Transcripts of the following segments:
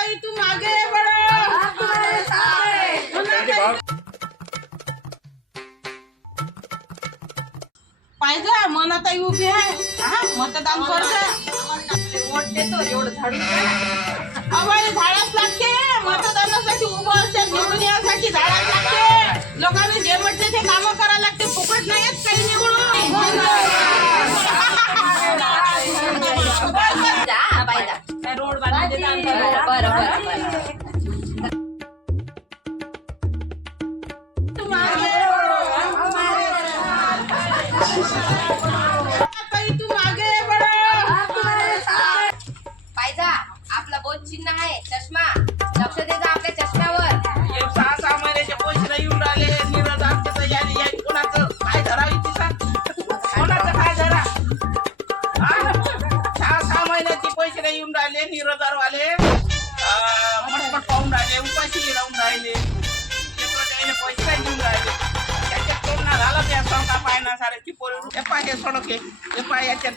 ताई तुम आगे बढ़ो, हम तुम्हारे साथ हैं। पाहिजे मनाताई उभी आहे, मतदान करते, वोट देतो, एवढं झाडून आम्हाला झाडाच लागते, मतदानासाठी उभं असते, निवडून यासाठी झाडाच लागते, लोकांनी जे म्हटले ते कामं करायला लागते, फुकट नाही येत काही निवडून. रोड आपला बोध चिन्ह आहे चष्मा. लक्ष दे जा आपल्या चष्म्यावर. 6 महिन्याचे पैसे येऊन राहिले, निरोधाची तयारी आहे. कोणाचं काय धरावी ती सांग, कोणाचं काय धरा. 6 महिन्याचे पैसे येऊन राहिले, निरोधारवाले मटमट पाहून राहिले, उपाशी राहून राहिले, पैसे काय देऊन राहिले. त्याच्यात कोणा झाला त्या संका पायना साऱ्याची पोरी पाय हे सोडके हे पाय, याच्यात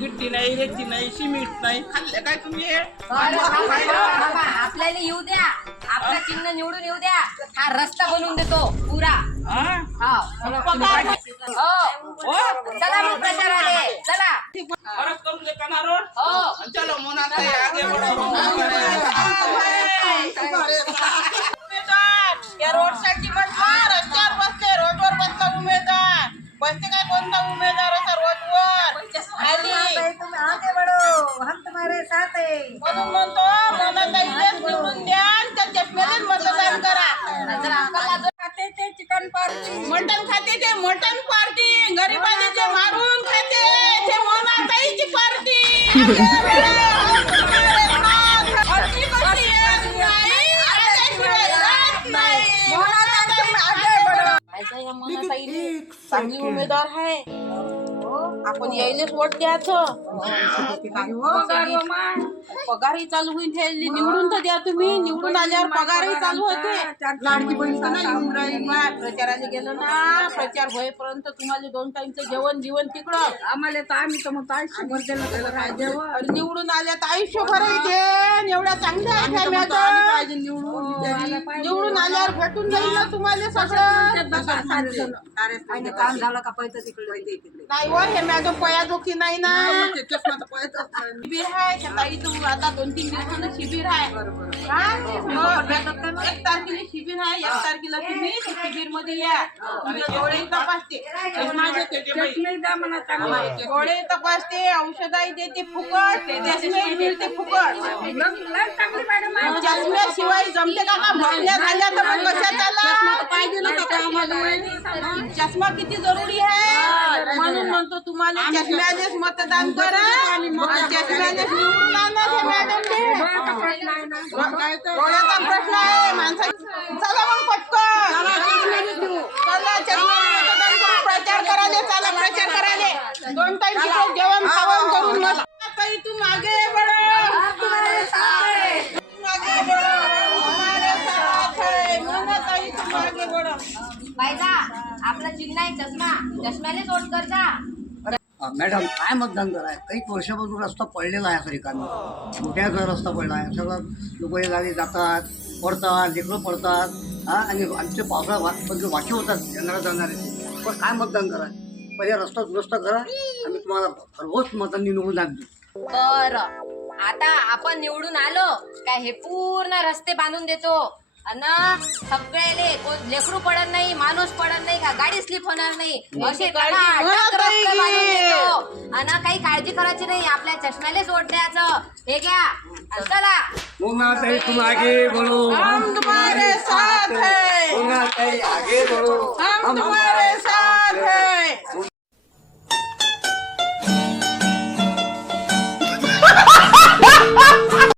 गिट्टी नाही, रेती नाही, सिमेंट नाही. खाल्ले काय तुम्ही हे? आपल्याला येऊ द्या, आपला चिन्ह निवडून येऊ द्या. हा रस्ता बनवून देतो पुरा. चला मग प्रचाराले चला. फरक करून देता ना रोड. चलो मोनात आगे बढ़ो. या रोड साठी म्हटलं रस्त्यावर बसले, रोडवर बसला उमेदवार. बसते काय कोणता उमेदवार असा रोडवर खाली. तुम आगे बढ़ो, हम तुम्हारे साथ हैं. म्हणून म्हणतो मोनाताईलाच निवडून द्या, त्या चष्म्यालाच मतदान करा. खाते ते चिकन पार्टी, मटन खाते ते मटन पार्टी, गरिबांना जे मारून खाते ते मोनाताईची पार्टी. पार्टी कशी येत नाही, आल्याशिवाय राहत नाही. या मोनाताईले चांगली उमेदवार आहे, आपण यायलेच वोट द्यायचं. पगारही चालू होईल, निवडून तर द्या तुम्ही. निवडून आल्यावर पगारही चालू होते. लाडकी बहीण प्रचाराला गेलो ना, प्रचार होईपर्यंत तुम्हाला 2 टाइमचं जेवण जीवन तिकडं. आम्हाला तर आम्ही तर मग आयुष्यभर दिलं काय देवं. आणि निवडून आल्या तर आयुष्यभरही दे. एवढ्या चांगल्या आहे निवडून आल्यावर भेटून जाईल ना तुम्हाला सगळं. काम झालं का पैसे तिकडे नाही व हे मॅडम पयाजोखी नाही ना. शिबिर आहे ताई, तू आता 2-3 दिवसानं शिबिर आहे. 1 तारखेला शिबिर आहे, 1 तारखेला तुम्ही शिबिर मध्ये या. डोळे तपासते, डोळे तपासते, औषधही देते फुकट, चष्मे मिळते फुकट. चष्म्याशिवाय जमते का? भरल्या झाल्या तर मग कशा चाला पाहिजे ना चष्मा किती जरुरी आहे. म्हणून म्हणतो तुम्हाला चष्म्यानेच मतदान करा, चष्म्यानेच निवडून आणा. डोळ्याचा प्रश्न आहे माणसा. चला मग पटकन चला, चष्म्याने मतदान करून प्रचार करायला चला. प्रचार करायला 2 टाइम जेवण खावण करून मस्त. ताई तुम आगे बढ़ो, हम तुम्हारे साथ हैं. तुम आगे बढ़ो, हमारे साथ है. मोनाताई तुम आगे बढ़ो. पाहिजा आपला चिन्ह आहे चष्मा. चष्म्यालेच वोट करजा. मॅडम काय मतदान कराय? काही वर्षापासून रस्ता पडलेला आहे असं रिकामी. मोठ्याचा रस्ता पडला आहे, सगळं लोक हे गाडी जातात, पडतात, लेकरं पडतात. आणि आमचे पावसाळा वाटे होतात येणारे जाणारे. पण काय मतदान कराय? पहिले रस्ता दुरुस्त करा, आम्ही तुम्हाला रोज मतदान निवडून लागतो. बरं, आता आपण निवडून आलो काय हे पूर्ण रस्ते बांधून देतो. अन सगळेले कोण लेकरू पडत नाही, माणूस पडत नाही, का गाडी स्लिप होणार नाही असे रस्ते बांधून देतो. अन काही काळजी करायची नाही, आपल्या चष्म्यालेच वोट द्यायचं. हे घ्या चला. मोनाताई तुम आगे बढ़ो, हम तुम्हारे साथ हैं. मोनाताई आगे बढ़ो, हम तुम्हारे साथ हैं.